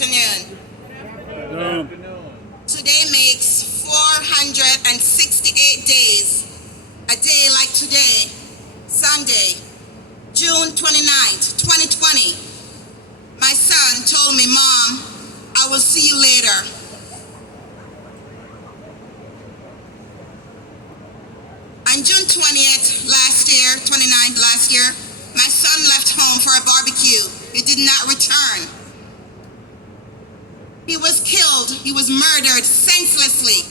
afternoon. Today makes 468 days. A day like today, Sunday, June 29th, 2020. My son told me, "Mom, I will see you later." On June 20th last year, 29th last year, my son left home for a barbecue. He did not return. He was killed, he was murdered senselessly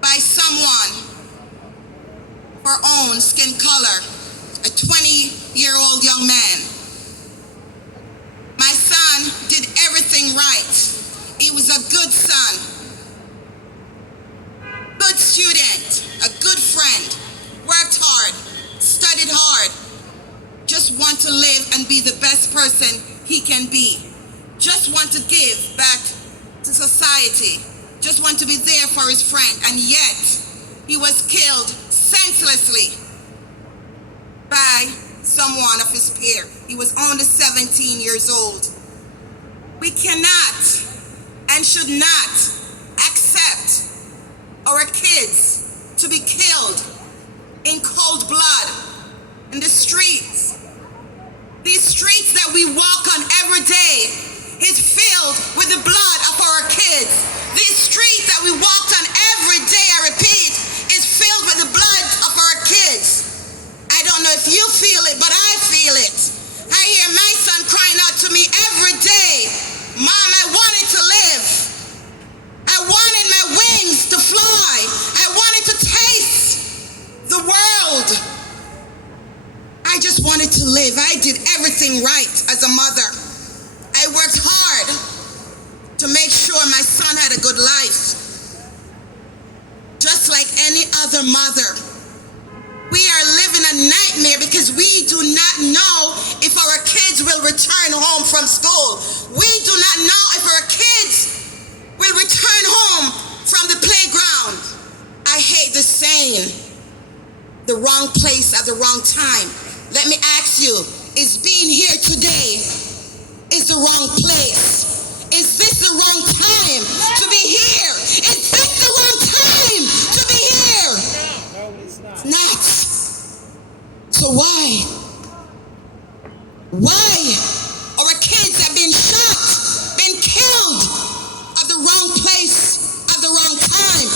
by someone for own skin color, a 20-year-old young man. My son did everything right. He was a good son, good student, a good friend, worked hard, studied hard, just want to live and be the best person he can be. Just want to give back to society. Just want to be there for his friend. And yet, he was killed senselessly by someone of his peer. He was only 17 years old. We cannot and should not accept our kids to be killed in cold blood in the streets. These streets that we walk on every day is filled with the blood of our kids. This street that we walked on every day, I repeat, is filled with the blood of our kids. I don't know if you feel it, but I feel it. I hear my son crying out to me every day, "Mom, I wanted to live. I wanted my wings to fly. I wanted to taste the world. I just wanted to live. I did everything right as a mother. I worked hard to make sure my son had a good life. Just like any other mother. We are living a nightmare because we do not know if our kids will return home from school. We do not know if our kids will return home from the playground. I hate the saying, the wrong place at the wrong time. Let me ask you, is being here today is the wrong place? Is this the wrong time to be here? Is this the wrong time to be here? No, it's not. It's not. So why? Why our kids have been shot, been killed at the wrong place, at the wrong time?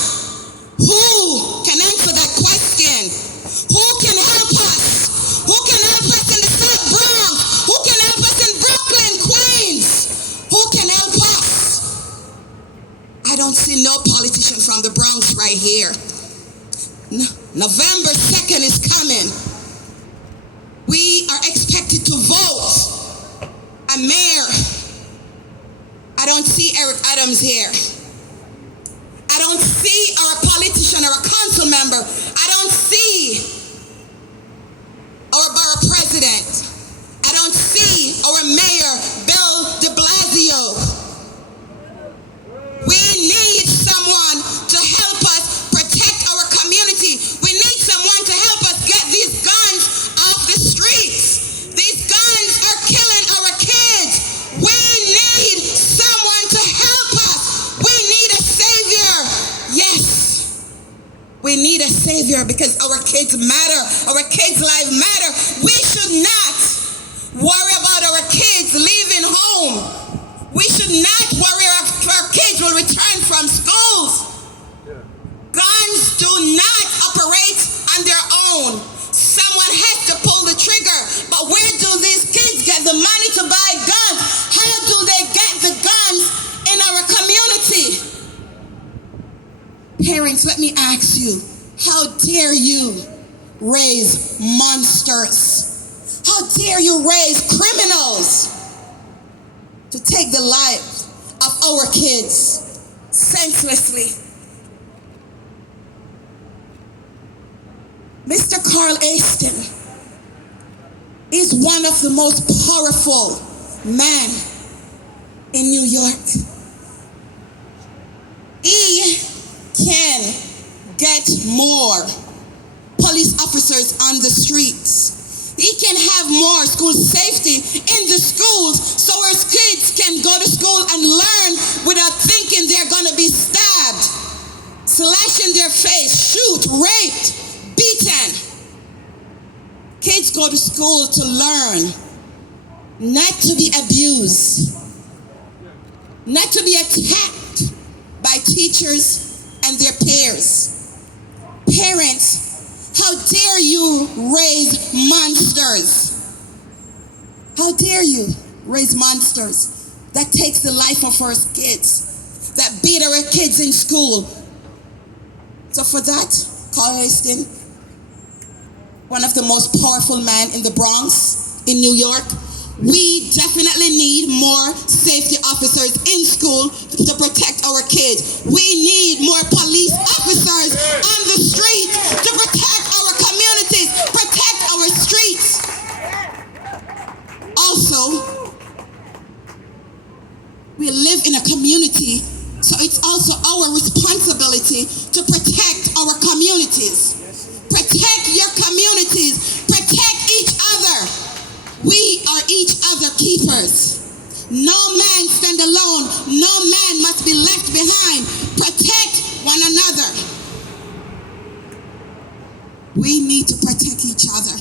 Who can answer that question? Who can help us? Who can help us in the South Bronx? Who can help us in Brooklyn, Queens? Who can help us? I don't see no politician from the Bronx right here. November 2nd is coming. We are expected to vote a mayor. I don't see Eric Adams here. I don't see our politician or a council member. I don't see our borough president. I don't see our mayor, Bill de Blasio. We need someone to help us protect our community. We need someone to help us get these guns off the streets. These guns are killing our kids. We need someone to help us. We need a savior. Yes, we need a savior because our kids matter. Our kids' lives matter. We should not worry about our kids leaving home. We should not worry if our kids will return from schools. Guns do not operate on their own. Someone has to pull the trigger. But where do these kids get the money to buy guns? How do they get the guns in our community? Parents, let me ask you, how dare you raise monsters? How dare you raise criminals to take the lives of our kids senselessly? Mr. Carl Aston is one of the most powerful men in New York. He can get more police officers on the streets. We can have more school safety in the schools so our kids can go to school and learn without thinking they're going to be stabbed, slashed in their face, shoot, raped, beaten. Kids go to school to learn, not to be abused, not to be attacked by teachers and their peers. Parents, how dare you raise monsters? How dare you raise monsters that takes the life of our kids, that beat our kids in school? So for that, Carl Hastings, one of the most powerful men in the Bronx, in New York, we definitely need more safety officers in school to protect our kids. We need more police officers on the street to protect our communities, protect our streets. Also, we live in a community, so it's also our responsibility to protect our communities. Protect your communities. Protect each other. We are each other keepers. No man stand alone. No man must be left behind. Protect one another. We need to protect each other.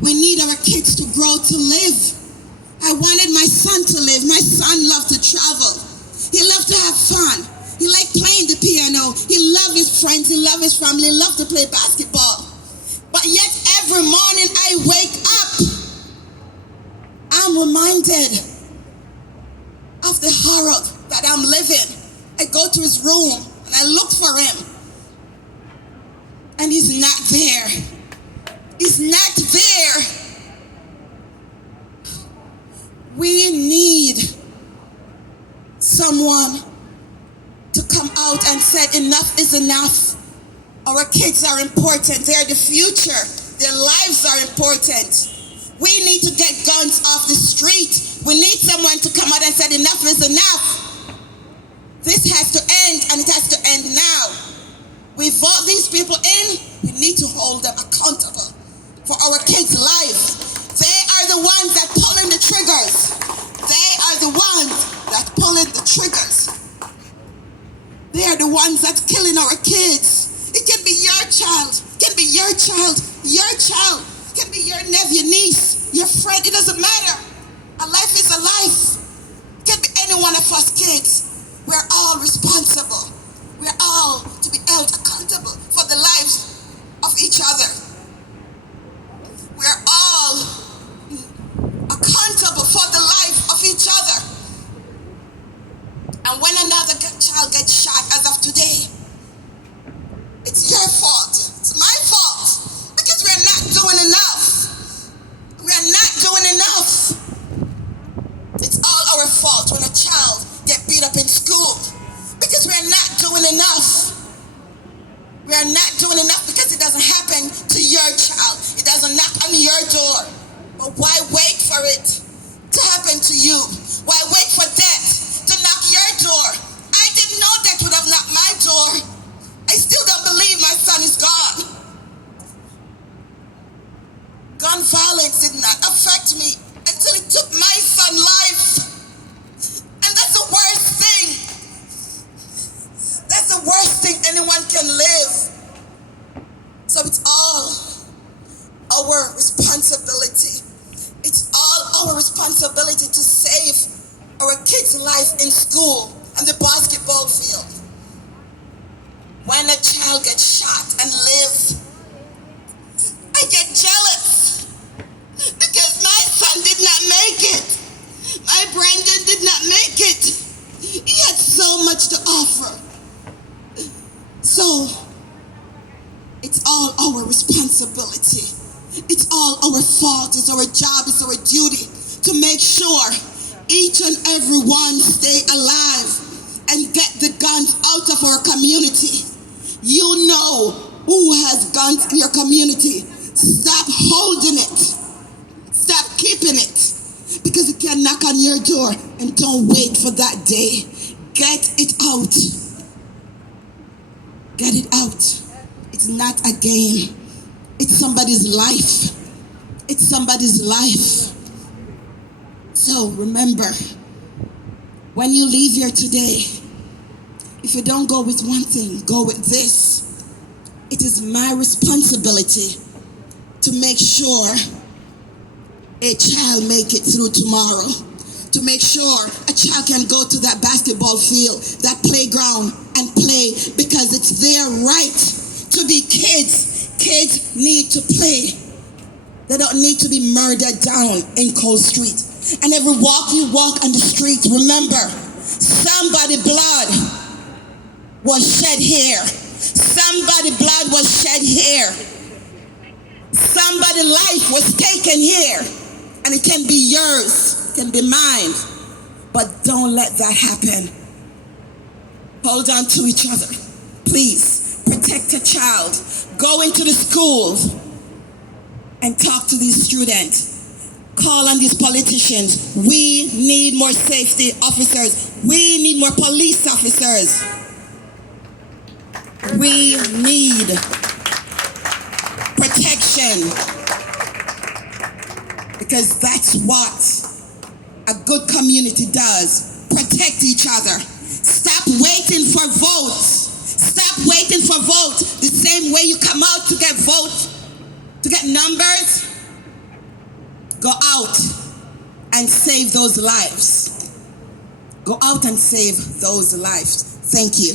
We need our kids to grow to live. I wanted my son to live. My son loved to travel. He loved to have fun. He liked playing the piano. He loved his friends. He loved his family. He loved to play basketball. But yet every morning I wake up, I'm reminded of the horror that I'm living. I go to his room and I look for him. And he's not there. He's not there. We need someone to come out and say enough is enough. Our kids are important. They are the future. Their lives are important. We need to get guns off the street. We need someone to come out and say enough is enough. This has to end, and it has to end now. We vote these people in. We need to hold them accountable for our kids' lives. They are the ones that pull in the triggers. They are the ones that pull in the triggers. They are the ones that's killing our kids. It can be your child. It can be your child. Your child. It can be your nephew, niece, your friend. It doesn't matter. A life is a life. It can be any one of us kids. We're all responsible. We're all to be held accountable for the lives of each other. We're all accountable for the life of each other. And when another child gets shot as of today, it's your fault. It's my fault. Because we're not doing enough. We're not doing enough. It's all our fault when a child gets beat up in school. Because we're not doing enough. We are not doing enough because it doesn't happen to your child. It doesn't knock on your door. But why wait for it to happen to you? Why wait for death to knock your door? I didn't know death would have knocked my door. I still don't believe my son is gone. Gun violence did not affect me until it took my son's life. And that's the worst thing. That's the worst thing anyone can live. So it's all our responsibility. It's all our responsibility to save our kids' life in school and the basketball field. When a child gets shot and lives, I get jealous because my son did not make it. My Brandon did not make it. He had so much to offer. So, it's all our responsibility. It's all our fault. It's our job. It's our duty to make sure each and every one stay alive and get the guns out of our community. You know who has guns in your community. Stop holding it. Stop keeping it. Because it can knock on your door, and don't wait for that day. Get it out. Get it out. It's not a game. It's somebody's life. It's somebody's life. So remember, when you leave here today, if you don't go with one thing, go with this. It is my responsibility to make sure a child make it through tomorrow, to make sure a child can go to that basketball field, that playground, and play, because it's their right to be kids. Kids need to play. They don't need to be murdered down in Cold Street. And every walk you walk on the street, remember, somebody's blood was shed here. Somebody's blood was shed here. Somebody's life was taken here. And it can be yours, it can be mine. But don't let that happen. Hold on to each other. Please, protect a child. Go into the schools and talk to these students. Call on these politicians. We need more safety officers. We need more police officers. We need protection, because that's what a good community does. Protect each other. Stop waiting for votes. Stop waiting for votes. The same way you come out to get votes, to get numbers, go out and save those lives. Go out and save those lives. Thank you.